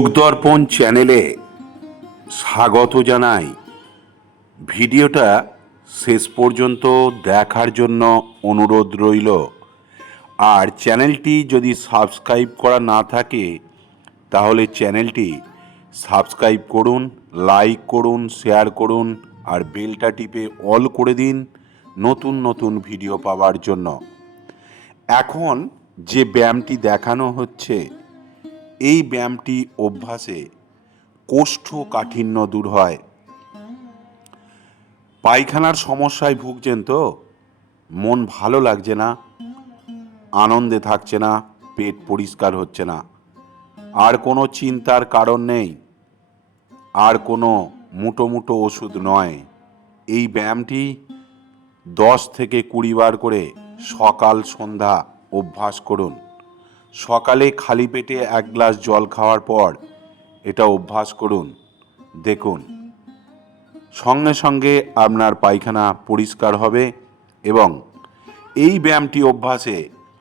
যোগদর্পণ চ্যানেলে স্বাগত জানাই। ভিডিওটা শেষ পর্যন্ত দেখার জন্য অনুরোধ রইল। আর চ্যানেলটি যদি সাবস্ক্রাইব করা না থাকে তাহলে চ্যানেলটি সাবস্ক্রাইব করুন, লাইক করুন, শেয়ার করুন আর বেলটা টিপে অল করে দিন নতুন নতুন ভিডিও পাওয়ার জন্য। এখন যে ব্যায়ামটি দেখানো হচ্ছে এই ব্যায়ামটি অভ্যাসে কোষ্ঠকাঠিন্য দূর হয়। পায়খানার সমস্যায় ভুগছেন তো? মন ভালো লাগছে না, আনন্দে থাকছে না, পেট পরিষ্কার হচ্ছে না, আর কোনো চিন্তার কারণ নেই, আর কোনো মুটো মুটো ওষুধ নয়। এই ব্যায়ামটি 10 থেকে 20 বার করে সকাল সন্ধ্যা অভ্যাস করুন। সকালে খালি পেটে 1 গ্লাস জল খাওয়ার পর এটা অভ্যাস করুন। দেখুন সঙ্গে সঙ্গে আপনার পায়খানা পরিষ্কার হবে। এবং এই ব্যায়ামটি অভ্যাসে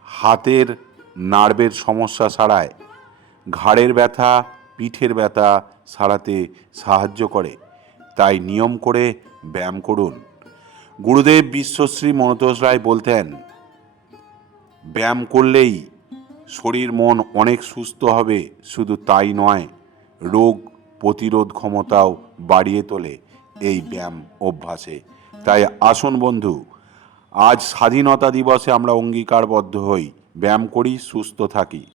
হাতের নার্ভের সমস্যা সারায়, ঘাড়ের ব্যথা, পিঠের ব্যথা সারাতে সাহায্য করে। তাই নিয়ম করে ব্যায়াম করুন। গুরুদেব বিশ্বশ্রী মনতোষ রায় বলতেন, ব্যায়াম করলেই শরীর মন অনেক সুস্থ হবে। শুধু তাই নয়, রোগ প্রতিরোধ ক্ষমতাও বাড়িয়ে তোলে এই ব্যায়াম অভ্যাসে। তাই আসুন বন্ধু, আজ স্বাধীনতা দিবসে আমরা অঙ্গীকারবদ্ধ হই, ব্যায়াম করি, সুস্থ থাকি।